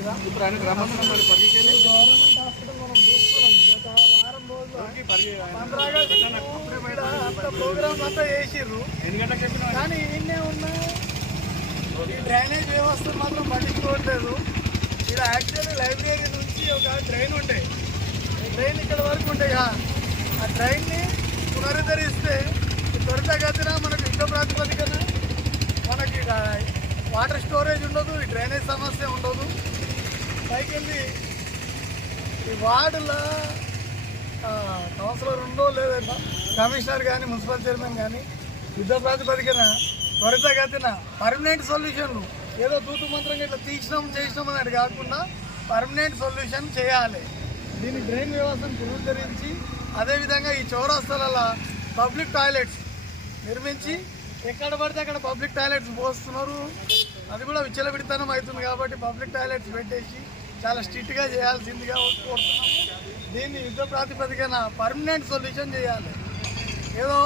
ఇప్పుడు? ఆయన రమ్మన్నా మరి పరిగెళ్ళి గవర్నమెంట్ హాస్పిటల్ మనం చూస్తున్నాం గత వారం రోజులు పంద్రాగా అంత ప్రోగ్రామ్ అంతా చేసిర్రు ఎన్ని గంటలకు చెప్పిన కానీ ఈయనే ఉన్న. ఈ డ్రైనేజ్ వ్యవస్థ మాత్రం పట్టించుకోవట్లేదు. ఇక్కడ యాక్చువల్లీ లైబ్రరీ నుంచి ఒక ట్రైన్ ఉంటాయి ట్రైన్ ఇక్కడ వరకు ఉంటాయి ఆ ఆ ట్రైన్ని పునరుద్ధరిస్తే త్వరితగతిన మనకు యుద్ధ ప్రాతిపదికన మనకి వాటర్ స్టోరేజ్ ఉండదు ఈ డ్రైనేజ్ సమస్య ఉండదు. పైకి వెళ్ళి ఈ వార్డులో కౌన్సిలర్ ఉందో లేదన్నా కమిషనర్ కానీ మున్సిపల్ చైర్మన్ కానీ యుద్ధ ప్రాతిపదికన త్వరితగతిన పర్మనెంట్ సొల్యూషన్లు. ఏదో తూతు మంత్రంగా ఇట్లా తీసినాం చేసినాం అనేది కాకుండా పర్మనెంట్ సొల్యూషన్ చేయాలి. దీని డ్రైన్ వ్యవస్థను పునరుద్ధరించి అదేవిధంగా ఈ చౌరస్తాల పబ్లిక్ టాయిలెట్స్ నిర్మించి ఎక్కడ పడితే అక్కడ పబ్లిక్ టాయిలెట్స్ పోస్తున్నారు. అది కూడా విచ్చలవిడితనం అవుతుంది కాబట్టి పబ్లిక్ టాయిలెట్స్ పెట్టేసి చాలా స్ట్రిక్ట్గా చేయాల్సిందిగా కోరుతున్నాము దీన్ని యుద్ధ ప్రాతిపదికన పర్మనెంట్ సొల్యూషన్ చేయాలి. ఏదో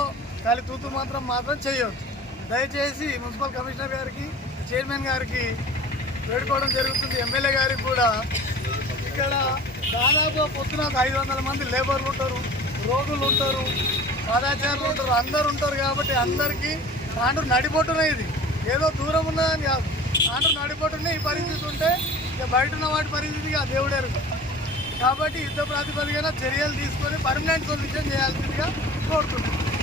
ఖాళీ తూతు మాత్రం మాత్రం చేయవచ్చు దయచేసి మున్సిపల్ కమిషనర్ గారికి చైర్మన్ గారికి వేడుకోవడం జరుగుతుంది. ఎమ్మెల్యే గారికి కూడా. ఇక్కడ దాదాపు పొద్దున ఒక ఐదు వందల మంది లేబర్లు ఉంటారు. రోగులు ఉంటారు. పాదాచారులు ఉంటారు. అందరు ఉంటారు కాబట్టి అందరికీ ఆండ్రు నడిపోటునే ఇది. ఏదో దూరం ఉన్నదని కాదు. ఆండ్రు నడిపోటునే ఈ పరిస్థితి ఉంటే ఇక బయట ఉన్న వాటి పరిస్థితిగా దేవుడేరు కాబట్టి యుద్ధ ప్రాతిపదికన చర్యలు తీసుకొని పర్మనెంట్ సొల్యూషన్ చేయాల్సిందిగా కోరుతున్నాను.